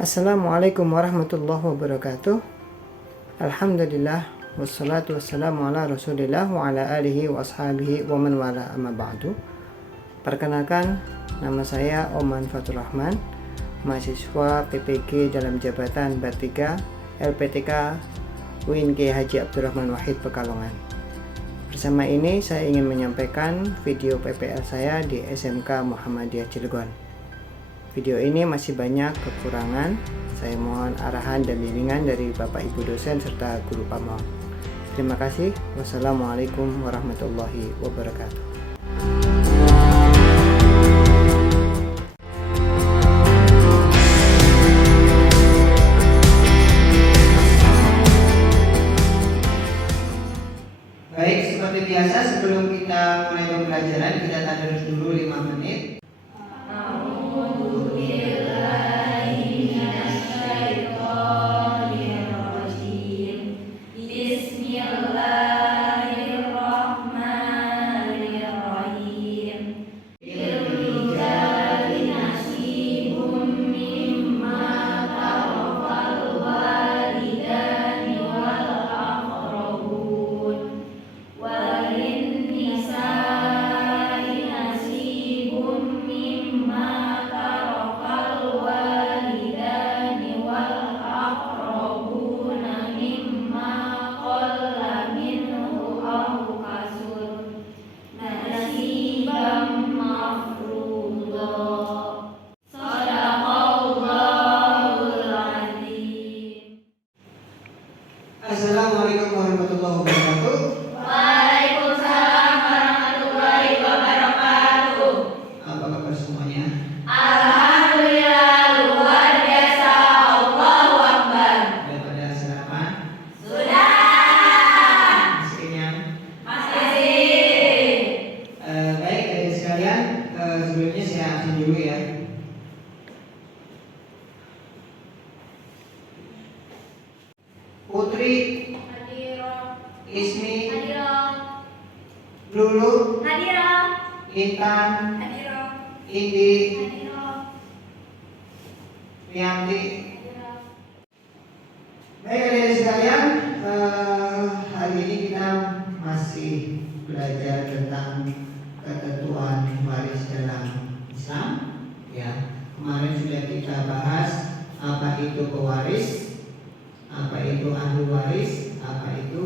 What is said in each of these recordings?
Assalamualaikum warahmatullahi wabarakatuh. Alhamdulillah wassalatu wassalamu ala rasulillah wa ala alihi wa ashabihi wa man wala amma ba'du. Perkenalkan, nama saya Oman Fatur Rahman, mahasiswa PPG dalam jabatan B3 LPTK UIN Kiai Haji Abdurrahman Wahid Pekalongan. Bersama ini saya ingin menyampaikan video PPL saya di SMK Muhammadiyah Cilegon. Video ini masih banyak kekurangan. Saya mohon arahan dan bimbingan dari Bapak Ibu dosen serta guru pamong. Terima kasih. Wassalamualaikum warahmatullahi wabarakatuh. Baik, seperti biasa sebelum kita mulai pembelajaran, kita tadarus dulu 5 menit. Assalamualaikum warahmatullahi wabarakatuh. Waalaikumsalam warahmatullahi wabarakatuh. Apa kabar semuanya? Alhamdulillah, luar biasa. Allahu Akbar. Sudah pada sarapan? Sudah. Masih kenyang? Masih. Baik, adik sekalian, sebelumnya saya absen dulu ya. Putri, Hadiroh. Ismi, Hadiroh. Lulu, Hadiroh. Intan, Hadiroh. Indi, Hadiroh. Rianti. Hadiroh. Baik, adik sekalian, hari ini kita masih belajar tentang ketentuan waris dalam Islam. Ya, kemarin sudah kita bahas apa itu pewaris, apa itu ahli waris, apa itu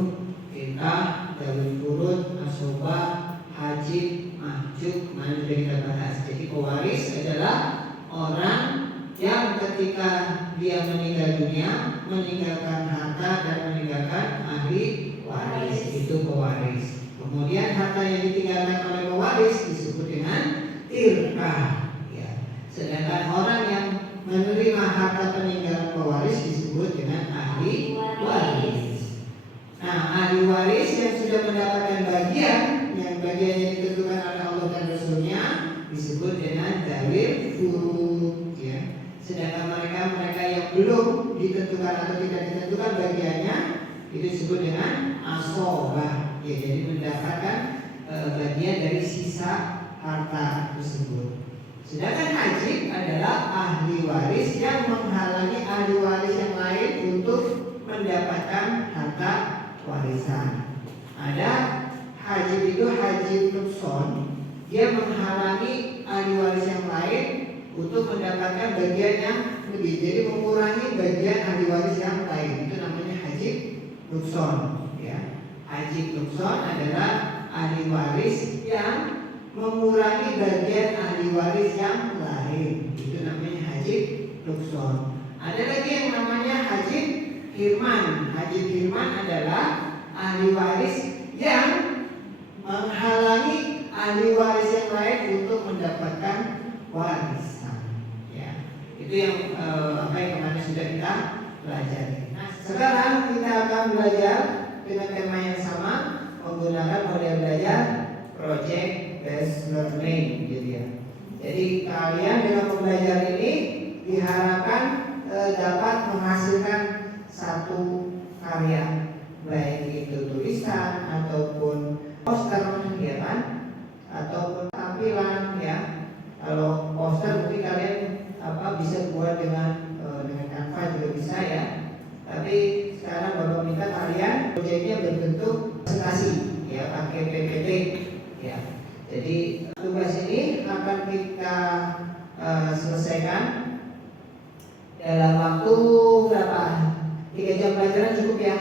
intah, dawil furud, asobah, hajib, mahjub. Kemarin sudah kita bahas. Jadi pewaris adalah orang yang ketika dia meninggal dunia meninggalkan harta dan meninggalkan ahli waris, itu pewaris. Kemudian harta yang ditinggalkan oleh pewaris disebut dengan tirkah. Ya. Sedangkan orang yang menerima harta peninggalan pewaris disebut dengan ahli waris. Nah, ahli waris yang sudah mendapatkan bagian yang bagiannya ditentukan oleh Allah dan Rasulnya disebut dengan dawil furud. Ya. Sedangkan mereka yang belum ditentukan atau tidak ditentukan bagiannya itu disebut dengan asobah. Ya, jadi mendapatkan bagian dari sisa harta tersebut. Sedangkan hajib adalah ahli waris yang menghalangi ahli waris yang lain untuk mendapatkan harta warisan. Ada hajib itu hajib nukson, dia menghalangi ahli waris yang lain untuk mendapatkan bagian yang lebih, jadi mengurangi bagian ahli waris yang lain. Itu namanya hajib nukson. Ya. Hajib nukson adalah ahli waris yang mengurangi bagian ahli waris yang lain. Itu namanya hajib nukson. Ada lagi yang namanya hajib hirman. Hajib hirman adalah ahli waris yang menghalangi ahli waris yang lain untuk mendapatkan warisan. Ya. Itu yang apa yang kemarin sudah kita pelajari. Nah, sekarang kita akan belajar dengan tema yang sama, menggunakan model belajar project based learning, gitu ya. Jadi kalian dengan belajar ini diharapkan dapat menghasilkan satu karya, baik itu tulisan ataupun poster, ya kan, ataupun tampilan, ya. Kalau poster mungkin kalian bisa buat dengan Tapi sekarang Bapak minta kalian proyeknya berbentuk presentasi, ya, pakai PPT, ya. Jadi tugas ini akan kita selesaikan dalam waktu berapa? 3 jam pelajaran cukup ya?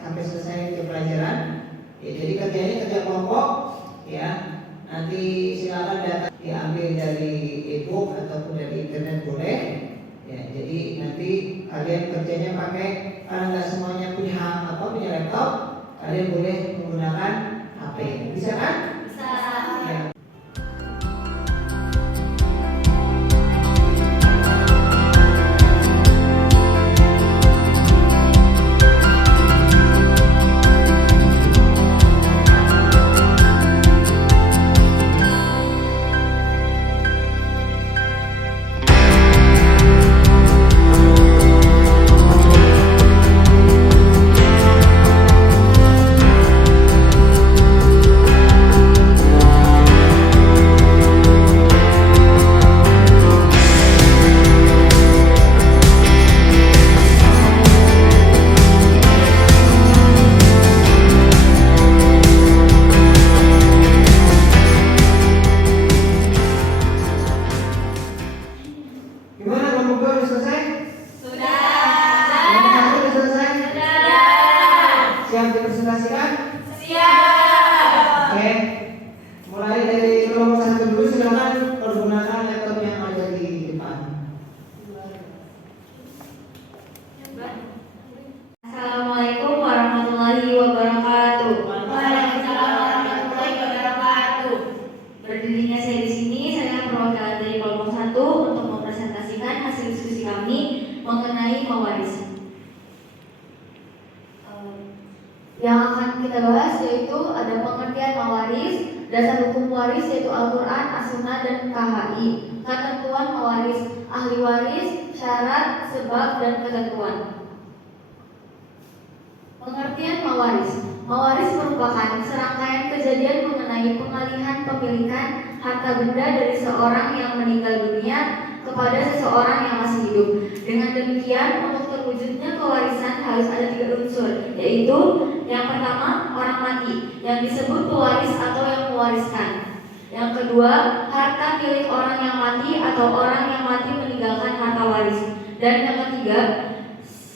Sampai selesai jam pelajaran. Ya, jadi kerjanya kerja kelompok, ya. Nanti silakan data diambil dari e-book ataupun dari internet boleh. Ya, jadi nanti kalian kerjanya pakai, kalau nggak semuanya punya laptop, kalian boleh menggunakan HP. Bisa kan? Bisa. Ya. Gimana kelompok 2 udah selesai? Sudah. Kelompok 1 udah selesai? Sudah. Siap dipresentasikan? Siap. Oke. Mulai dari kelompok 1 dulu, silakan pergunakan laptop yang ada di depan. Assalamualaikum warahmatullahi wabarakatuh. Waalaikumsalam warahmatullahi wabarakatuh. Berdirinya saya di sini, saya perwakilan dari kelompok 1 untuk mempresentasikan hasil diskusi kami mengenai mawaris. Yang akan kita bahas yaitu ada pengertian mawaris, dasar hukum waris yaitu Al-Quran, As-Sunnah, dan KHI, ketentuan mawaris, ahli waris, syarat, sebab, dan ketentuan. Pengertian mawaris. Mawaris merupakan serangkaian kejadian mengenai pengalihan pemilikan harta benda dari seorang yang meninggal dunia kepada seseorang yang masih hidup. Dengan demikian, untuk terwujudnya kewarisan harus ada 3 unsur, yaitu yang pertama, orang mati, yang disebut pewaris atau yang mewariskan. Yang kedua, harta milik orang yang mati atau orang yang mati meninggalkan harta waris. Dan yang ketiga,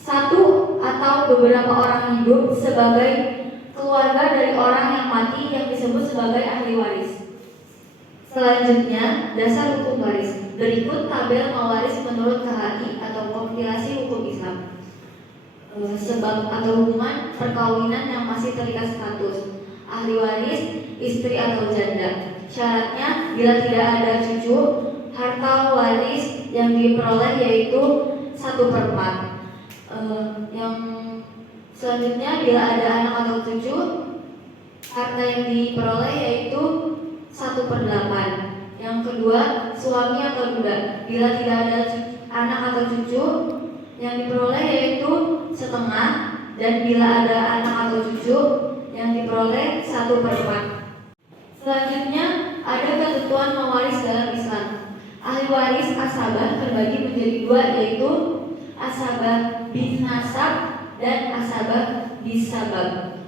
satu atau beberapa orang hidup sebagai keluarga dari orang yang mati yang disebut sebagai ahli waris. Selanjutnya, dasar hukum waris. Berikut tabel mawaris menurut KHI atau kompilasi hukum Islam. Sebab atau hubungan perkawinan yang masih terikat status. Ahli waris, istri atau janda. Syaratnya, bila tidak ada cucu, harta waris yang diperoleh yaitu 1/4. Yang selanjutnya, bila ada anak atau cucu, harta yang diperoleh yaitu 1/8. Yang kedua, suami atau duda. Bila tidak ada anak atau cucu, yang diperoleh yaitu 1/2. Dan bila ada anak atau cucu, yang diperoleh 1/4. Selanjutnya, ada ketentuan mawaris dalam Islam. Ahli waris asabah terbagi menjadi 2, yaitu asabah bin nasab dan asabah bisabab.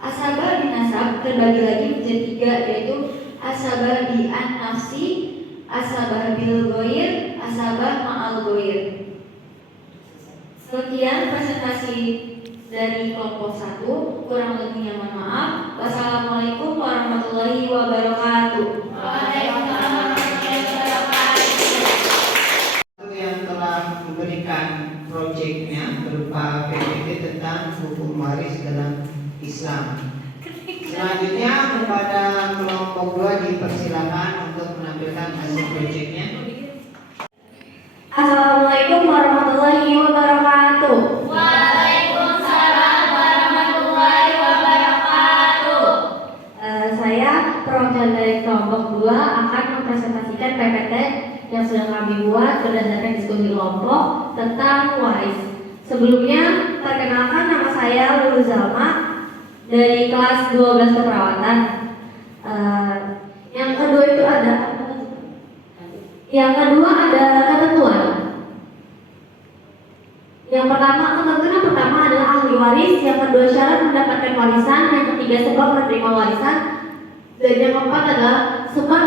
Asabah bin nasab terbagi lagi menjadi 3, yaitu asabah bi an-nafsi, asabah bil ghair, asabah ma'al ghair. Sekian presentasi dari kelompok 1, kurang lebihnya mohon maaf. Wassalamualaikum warahmatullahi wabarakatuh. Waalaikumsalam warahmatullahi wabarakatuh. Yang telah memberikan proyeknya berupa PPT tentang hukum waris dalam Islam. Selanjutnya kepada kelompok 2 dipersilakan untuk menampilkan hasil proyeknya. Assalamualaikum warahmatullahi wabarakatuh. Waalaikumsalam warahmatullahi wabarakatuh. Saya perwakilan dari kelompok 2 akan mempresentasikan PPT yang sudah kami buat berdasarkan diskusi kelompok tentang waris. Sebelumnya, perkenalkan, nama saya Lulu Zalma dari kelas 12 keperawatan. Yang kedua ada ketentuan. Yang pertama, ketentuan pertama adalah ahli waris, yang kedua syarat mendapatkan warisan, yang ketiga sebab menerima warisan, dan yang keempat adalah sebab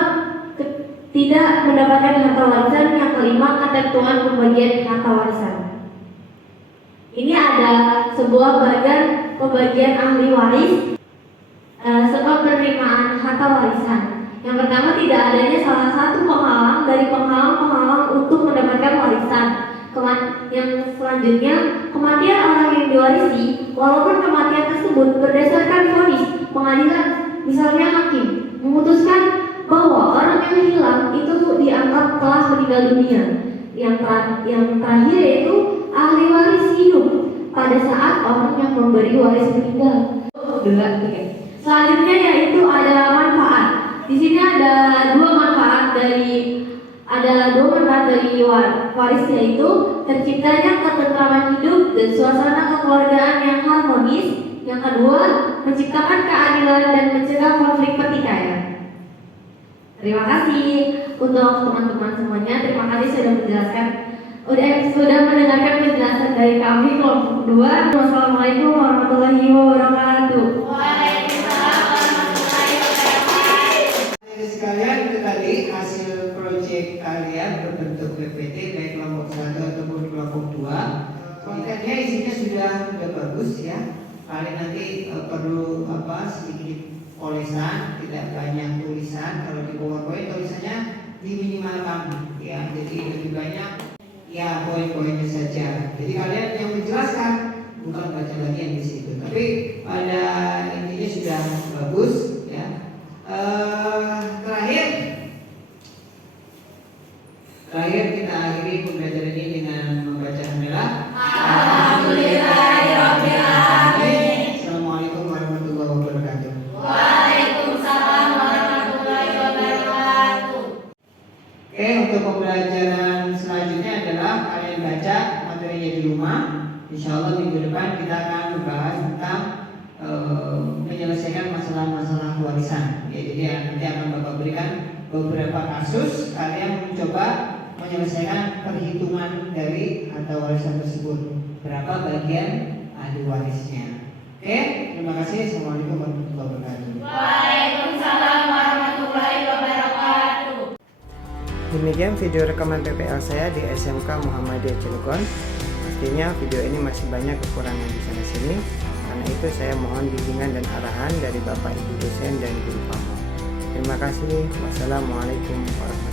tidak mendapatkan harta warisan, yang kelima ketentuan pembagian harta warisan. Ini ada sebuah bagian pembagian ahli waris, sebab penerimaan harta warisan. Yang pertama, tidak adanya salah satu penghalang dari penghalang-penghalang untuk mendapatkan warisan. Yang selanjutnya, kematian orang yang diwarisi, walaupun kematian tersebut berdasarkan vonis pengadilan, misalnya hakim memutuskan bahwa orang yang hilang itu dianggap telah meninggal dunia. Yang terakhir yaitu ahli waris hidup pada saat orang yang memberi waris meninggal. Selanjutnya yaitu adalah manfaat. Di sini ada dua manfaat dari waris, yaitu terciptanya ketentraman hidup dan suasana kekeluargaan yang harmonis. Yang kedua, menciptakan keadilan dan mencegah konflik pertikaian. Terima kasih untuk teman-teman semuanya. Terima kasih sudah mendengarkan penjelasan dari kami kelompok 2. Wassalamualaikum warahmatullahi wabarakatuh. Waalaikumsalam warahmatullahi wabarakatuh. Sekalian, itu tadi hasil proyek kalian berbentuk PPT baik kelompok 1 ataupun kelompok 2. Kontennya isinya sudah bagus ya. Kalian nanti perlu sedikit polesan, tidak banyak tulisan. Kalau di PowerPoint tulisannya diminimalkan ya. Jadi lebih banyak ya poin-poinnya saja. Jadi kalian yang menjelaskan bukan baca lagi yang di situ. Tapi pada intinya sudah bagus ya. Terakhir kita akhiri pembelajaran ini dengan membaca hamdalah. Alhamdulillahirabbil alamin. Assalamualaikum warahmatullahi wabarakatuh. Waalaikumsalam warahmatullahi wabarakatuh. Oke, untuk pembelajaran selanjutnya adalah kalian baca materinya di rumah. Insya Allah minggu depan kita akan membahas tentang menyelesaikan masalah-masalah warisan. Ya, jadi nanti akan Bapak berikan beberapa kasus, kalian mencoba menyelesaikan perhitungan dari harta warisan tersebut, berapa bagian ahli warisnya. Oke, terima kasih. Assalamualaikum warahmatullahi wabarakatuh. Waalaikumsalam warahmatullahi wabarakatuh. Demikian video rekaman PPL saya di SMK Muhammadiyah Cilegon. Pastinya video ini masih banyak kekurangan di sana sini. Karena itu saya mohon bimbingan dan arahan dari Bapak Ibu dosen dan guru pamong. Terima kasih. Wassalamualaikum warahmatullahi wabarakatuh.